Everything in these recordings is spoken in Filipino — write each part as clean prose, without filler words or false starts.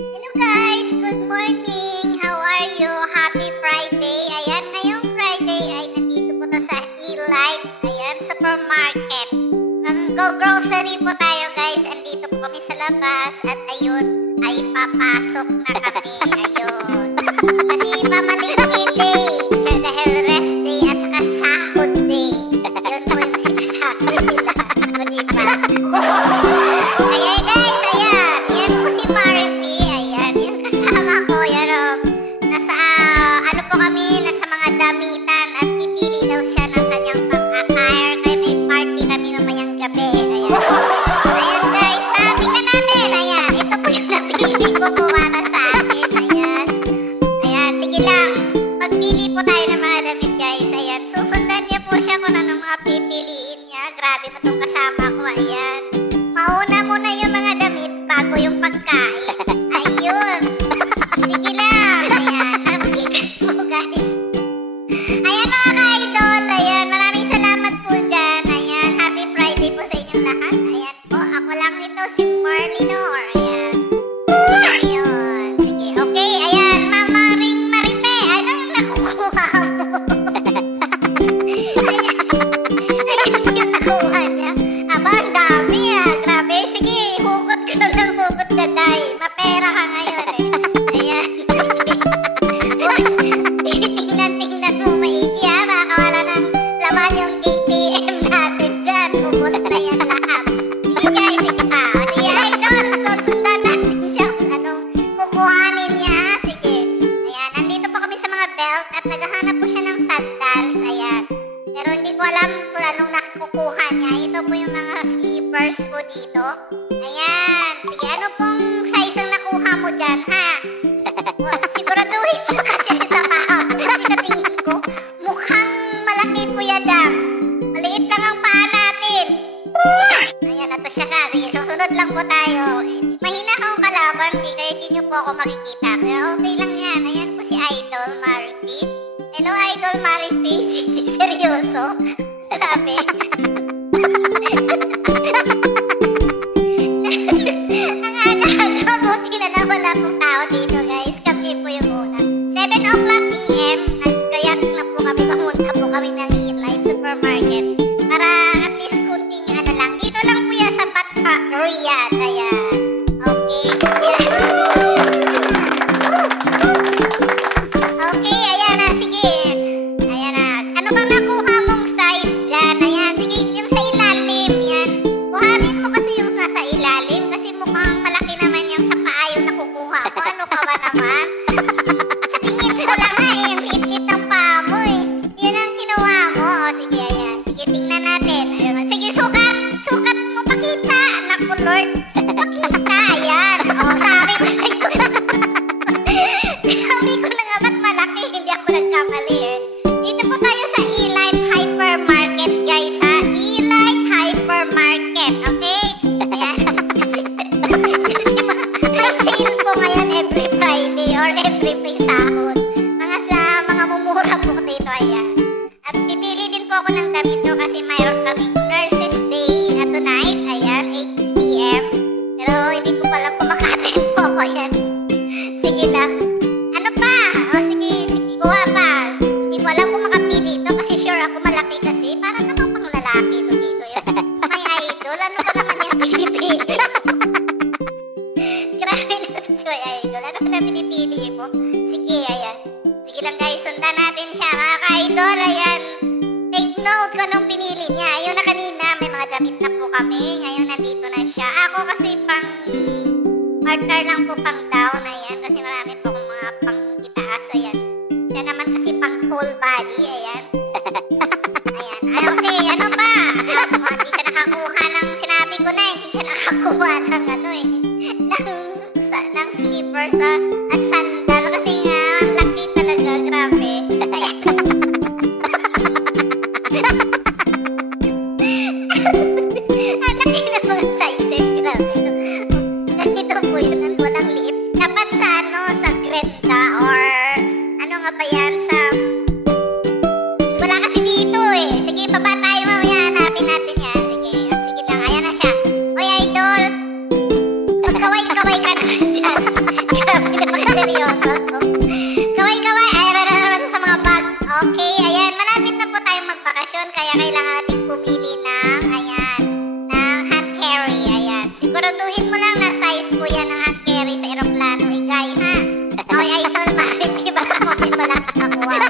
Hello guys! Good morning! How are you? Happy Friday! Ayan, ngayong Friday ay nandito po to sa E-Light. Ayan, supermarket. Mag-go-grocery po tayo guys. Andito po kami sa labas at ayun, ay papasok na kami. Ayun. Kasi pamalingki day. Dahil rest day at saka sahod day. Yun po yung sinasabi nila. O diba? Ayan guys, ayan. Yan po si Maripy. Ayan, yung kasama ko. Yan o. Nasa, ano po kami, nasa mga damitan at pipili daw siya ng kanyang pang-attire. Kaya may party kami mamayang gabi. Ayan. Ayan guys, tingnan natin. Ayan, ito po yung napili ko po para sa akin. Ayan. Ayan, sige lang. Pagpili po tayo ng mga damit guys. Ayan, susundan niya po siya kung anong mga pipiliin niya. Grabe pa itong kasama ko. Ayan. Mauna muna yung mga damit bago yung pagkain. Ayun. Sige lang. Ayan. Nakikita po guys. Ayan mga ka-idol. Ayan. Maraming salamat po dyan. Ayan. Happy Friday po sa inyong lahat. Ayan po. Ako lang ito si Marlinor. Ayan. Ayun. Sige. Okay. Ayan. Mamaring Maripe. Anong nakukuha mo? Ayan. Ayan yung nakuha niya. Aba, ang dami ah. Grabe. Sige, hugot ka ng hugot na day. Mapera ka ngayon eh. Ayan. Tingnan mo maigi ha. Makakawala ng laman yung ATM natin dyan. Ubus na yan lahat. Sige guys, sige pa. Sige idol. Sundan natin siya kung anong kukuhanin niya ha. Sige. Ayan, nandito po kami sa mga belt at naghahanap po siya ng sandals. Ayan. Pero hindi ko alam kung anong nakukuha niya. Ito po yung mga slippers po dito. Ayan. Sige, ano pong size ang nakuha mo dyan, ha? Siguraduhin mo kasi sa paa mo. Kasi sa tingin ko, mukhang malaki po yan, Dam. Maliit lang ang paa natin. Ayan, ito siya sa. Sige, susunod lang po tayo. Mahina akong kalaban. Hindi niyo po ako makikita. Pero okay lang yan. Ayan po si Idol Maripy. Hello, Idol Maripy. Sige, seryoso. Grabe. Ang aga-aga, buti na wala pong tao dito guys. Kami po yung una. 7 o'clock PM, nagkayak na po kami, pamunta po kami ng E-Light Supermarket. Para at least kunting ano lang. Dito lang po yan sa Batha, Riyadh. Ayan. Okay. Okay, ayan na. Sige. Ayan na. Ano bang nakuha mong size dyan? Ayan. Sige, yung sa ilalim. Yan. Kuhanin mo kasi yung nasa ilalim. Kasi mukhang malaki naman yung sa paa yung nakukuha mo. Ano ka ba naman? Sa tingin ko lang nga eh. Ang liit-liit ng paa mo eh. Yun ang kinuha mo. O, sige, ayan. Sige, tingnan natin. Ayun. Sige, sukat. Sukat mo. Pakita. Anak ko, Lord. Pakita. Ayan. O, sabi ko sa'yo. Sabi ko na nga ba't malaki. Hindi ako nagkamali eh. Dito po tayo sa E-Light Hypermarket guys ha. E-Light Hypermarket. Okay? Ayan. Kasi may sale po ngayon every Friday or every may sahod. Mga mumura po dito. Ayan. At pipili din po ako ng damit ko kasi mayroon kaming Nurses Day na tonight. Ayan. 8 PM. Pero hindi ko palang kumakatin po ako. Ayan. Sige lang. Ano pa? O sige. Sige. Kuha pa. Hindi ko alam kung makapili ito kasi sure ako malaki kasi. Parang naman pang lalaki ito dito. Yun. May idol. Ano ba naman yung pinipili? Grabe na ito si may idol. Ano ba na pinipili mo? Sige, ayan. Sige lang guys. Sundan natin siya. Mga ka-idol, ayan. Take note kung anong pinili niya. Ayun na kanina. May mga damit na po kami. Ngayon nandito na siya. Ako kasi pang partner lang po pang down. Ayan. Kasi marami po akong mga pang itaas. Ayan. Siya naman kasi pang whole body. Ayan. Ayan. Ay, okay. Ano ba? Hindi siya nakakuha ng sinabi ko na. Hindi siya nakakuha ng ano eh. ng slippers at sandal. Kasi nga, ang laki talaga. Grabe. Ayan. Ang laki na mga sizes. Grabe. Ganito po yun. Ang walang liit. Dapat sa ano, sa Grenda or ano nga ba yan sa... Wala kasi dito eh. Sige, baba tayo mamaya. Hanapin natin yan. Sige, sige lang. Ayan na siya. Oy, idol. Magkaway-kaway ka naman dyan. eroplano, igay, ha? Oy, idol, Maripi, baka mo malaki makuha.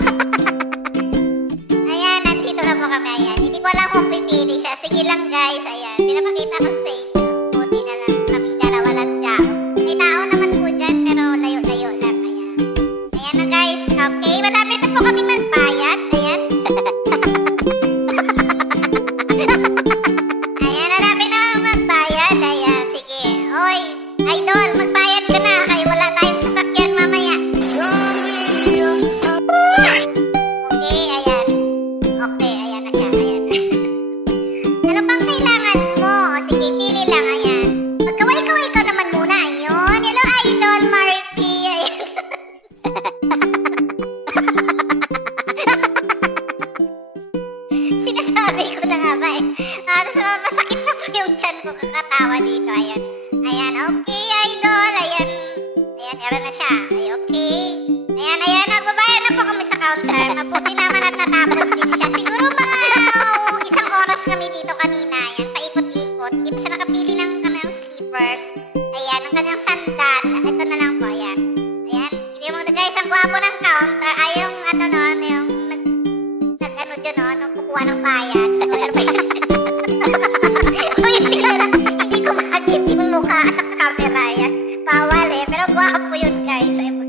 Ayan, nandito na po kami, ayan. Hindi ko alam kung pipili siya. Sige lang, guys, ayan. Pinapakita ko sa inyo. Buti na lang kami dalawa lang daw. May tao naman po dyan, pero layo-layo lang, ayan. Ayan na, guys. Okay, malapit na po kami magbayad, ayan. Ayan, malapit na kami magbayad, ayan. Sige, oy, idol, magbayad ka na, kaya wala tayong sasakyan mamaya. Okay, ayan. Okay, ayan na siya, ayan. Ano pang kailangan mo? Sige, pili lang, ayan. Magkaway-kaway ka naman muna, ayun. Hello, idol, Maripi, ayan. Sinasabi ko na nga ba eh. Masakit na po yung tiyan ko kakatawa dito, ayan. Ayan, okay, idol, ayan. Ayan, meron na siya. Ay, okay. Ayan, ayan, nagbabayad na po kami sa counter. Mabuti naman at natapos din siya. Siguro mga isang oras kami dito kanina. Ayan, paikot-ikot. Hindi pa siya nakapili ng kanyang slippers. Ayan, ang kanyang sandal. Ito na lang po, ayan. Ayan, yung mga guys, ang gwapo ng counter. Ay, yung ano no, yung nag-ano dyan no, nung kukuha ng bayad. Uy, hindi ko makakit yung mukha sa camera. Ayan, bawal eh. Pero gwapo yun, guys. Ayan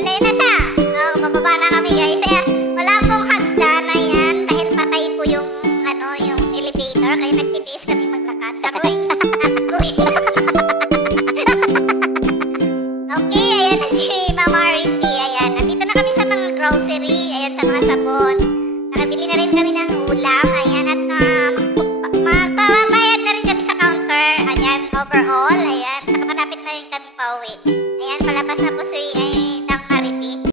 na siya. Oh, mababa na kami, guys. Ayan, wala pong hagdan. Ayan, dahil patay po yung, ano, yung elevator. Kaya nagtitiis kami maglakad. Ako'y, okay, ayan na si Mama Ricky. Ayan, nandito na kami sa mga grocery. Ayan, sa mga sabon. Nakabili na rin kami ng ulam. Ayan, at magbabayad na rin kami sa counter. Ayan, overall. Ayan, saka malapit na rin kami pauwi. Ayan, palabas na po si